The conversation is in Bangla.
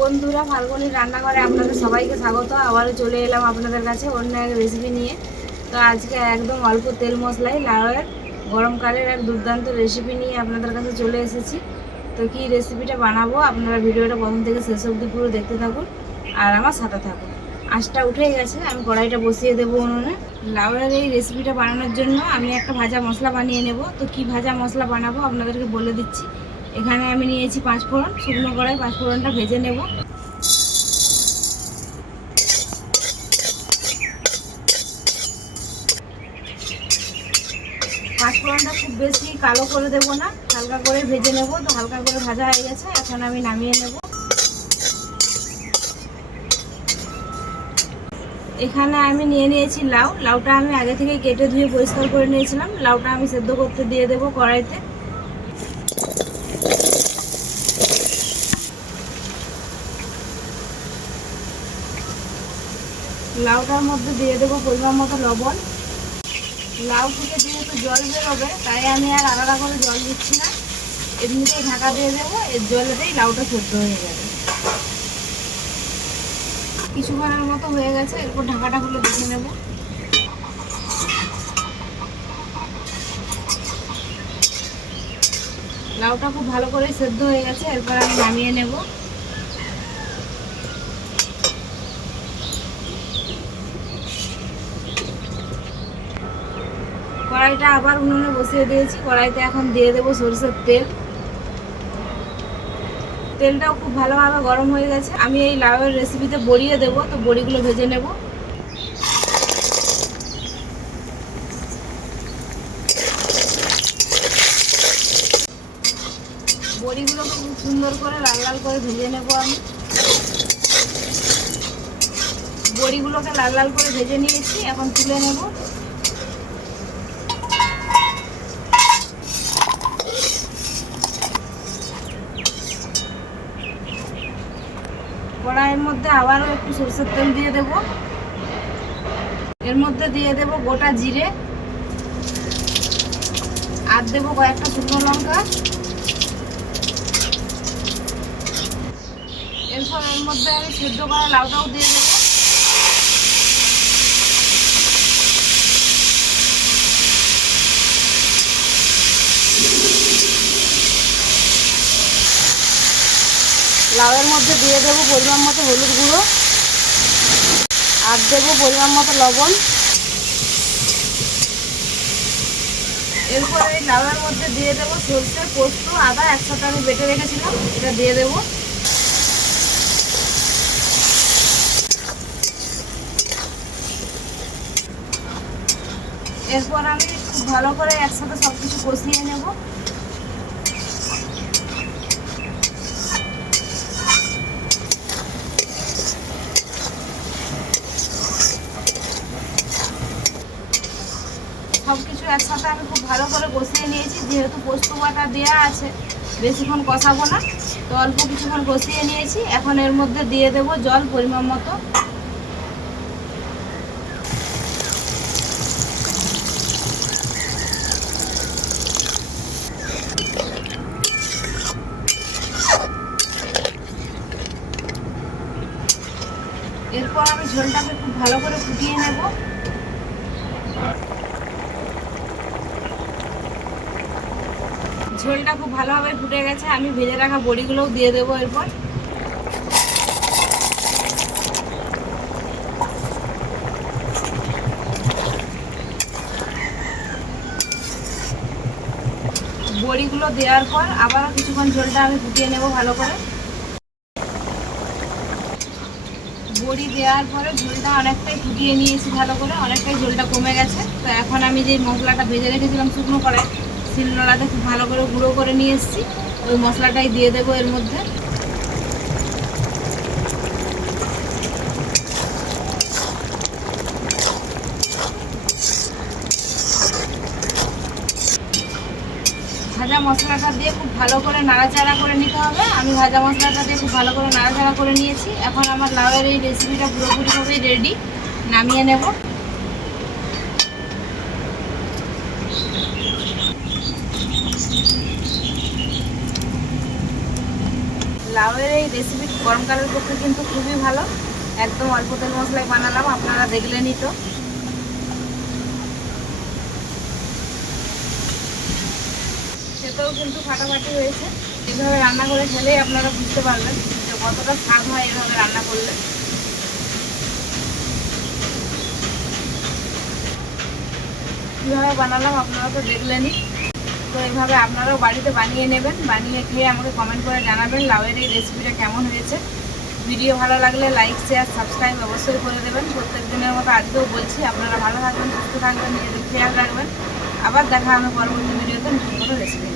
বন্ধুরা ফাল্গুনির রান্নাঘরে আপনাদের সবাইকে স্বাগত। আবারও চলে এলাম আপনাদের কাছে অন্য এক রেসিপি নিয়ে। তো আজকে একদম অল্প তেল মশলায় লাউয়ের গরমকালের এক দুর্দান্ত রেসিপি নিয়ে আপনাদের কাছে চলে এসেছি। তো কি রেসিপিটা বানাবো আপনারা ভিডিওটা প্রথম থেকে শেষ অবধি পুরো দেখতে থাকুন আর আমার সাথে থাকুন। আঁচটা উঠে গেছে, আমি কড়াইটা বসিয়ে দেবো উনুনে। লাউয়ের এই রেসিপিটা বানানোর জন্য আমি একটা ভাজা মশলা বানিয়ে নেব। তো কি ভাজা মশলা বানাবো আপনাদেরকে বলে দিচ্ছি। এখানে আমি নিয়েছি পাঁচ ফোড়ন, শুকনো কড়াই, পাঁচ ফোড়নটা ভেজে নেব। পাঁচ ফোড়নটা খুব বেশি কালো করে দেবো না, হালকা করে ভেজে নেব, তো হালকা করে ভাজা হয়ে গেছে, এখন আমি নামিয়ে নেব। এখানে আমি নিয়ে নিয়েছি লাউ, লাউটা আমি আগে থেকে কেটে ধুয়ে পরিষ্কার করে নিয়েছিলাম, লাউটা আমি সেদ্ধ করতে দিয়ে দেবো কড়াইতে। লাউটার মধ্যে দিয়ে দেবো পরিমাণ মতো লবণ। লাউ থেকে যেহেতু জল বেরোবে, তাই আমি আর আলাদা করে জল দিচ্ছি না। এমনিতেই ঢাকা দিয়ে দেবো, এর জলেতেই লাউটা সেদ্ধ হয়ে যাবে। কিছুক্ষণের মতো হয়ে গেছে, এরপর ঢাকাটা খুলে দেখে নেব। লাউটা খুব ভালো করে সেদ্ধ হয়ে গেছে, এরপর আমি নামিয়ে নেব। কড়াইটা আবার উনুনে বসিয়ে দিয়েছি। কড়াইতে এখন দিয়ে দেবো সরষের তেল। তেলটাও খুব ভালোভাবে গরম হয়ে গেছে। আমি এই লাউয়ের রেসিপিতে বড়িয়ে দেবো, তো বড়িগুলো ভেজে নেব। বড়িগুলো খুব সুন্দর করে লাল লাল করে ভেজে নেব আমি। বড়িগুলোকে লাল লাল করে ভেজে নিয়েছি, এখন তুলে নেব। কড়াইয়ের মধ্যে আবারও একটু সরষের তেল দিয়ে দেব। এর মধ্যে দিয়ে দেব গোটা জিরে। আর দেবো কয়েকটা শুকনো লঙ্কা। এরপর এর মধ্যে আমি সেদ্ধ করা লাউটাও দিয়ে দেবো। লাউয়ের মধ্যে দিয়ে দেবো পরিমাণ মতো হলুদ গুঁড়ো। আর দেবো পরিমাণ মতো লবণ। এরপরে এই লাউয়ের মধ্যে দিয়ে দেবো সরষে পোস্ত, আদা একসাথে আমি বেটে রেখেছিলাম, এটা দিয়ে দেবো। এরপর আমি খুব ভালো করে একসাথে সব কিছু কষিয়ে নেব। কিছু একসাথে আমি খুব ভালো করে কষিয়ে নিয়েছি, যেহেতু পোস্ত বাটা দেওয়া আছে, বেশিক্ষণ কষাবো না, তো অল্প কিছুক্ষণ কষিয়ে নিয়েছি। এখন এর মধ্যে দিয়ে দেব জল পরিমাণ মতো। এরপর আমি ঝোলটাকে খুব ভালো করে ফুটিয়ে নেব। ঝোলটা খুব ভালোভাবে ফুটে গেছে, আমি ভেজে রাখা বড়িগুলোও দিয়ে দেবো এরপর। বড়িগুলো দেওয়ার পর আবারও কিছুক্ষণ ঝোলটা আমি ফুটিয়ে নেব ভালো করে। বড়ি দেওয়ার পরে ঝোলটা অনেকটাই ফুটিয়ে নিয়েছি ভালো করে, অনেকটাই ঝোলটা কমে গেছে। তো এখন আমি যে মশলাটা ভেজে রেখেছিলাম শুকনো কড়াই শিলনোড়াতে খুব ভালো করে গুঁড়ো করে নিয়ে এসেছি। ওই মশলাটাই দিয়ে দেবো এর মধ্যে। ভাজা মশলাটা দিয়ে খুব ভালো করে নাড়াচাড়া করে নিতে হবে। আমি ভাজা মশলাটা দিয়ে খুব ভালো করে নাড়াচাড়া করে নিয়েছি। এখন আমার লাউয়ের এই রেসিপিটা পুরোপুরিভাবেই রেডি নামিয়ে নেব। লাউয়ের এই রেসিপিটা গরমকালের পক্ষে কিন্তু খুবই ভালো। একদম অল্প তেল মশলায় বানালাম, আপনারা দেখলেনই তো খেতেও কিন্তু ফাটাফাটি হয়েছে। এভাবে রান্না করে খেলেই আপনারা বুঝতে পারবেন যে কতটা স্বাদ হয় এভাবে রান্না করলে। কীভাবে বানালাম আপনারা তো দেখলেনই। তো এইভাবে আপনারাও বাড়িতে বানিয়ে নেবেন, বানিয়ে খেয়ে আমাকে কমেন্ট করে জানাবেন লাউয়ের এই রেসিপিটা কেমন হয়েছে। ভিডিও ভালো লাগলে লাইক শেয়ার সাবস্ক্রাইব অবশ্যই করে দেবেন। প্রত্যেক দিনের মতো আজকেও বলছি, আপনারা ভালো থাকবেন, সুস্থ থাকবেন, নিজেদের খেয়াল রাখবেন। আবার দেখা হবে পরবর্তী ভিডিওতে নতুন কোনো রেসিপি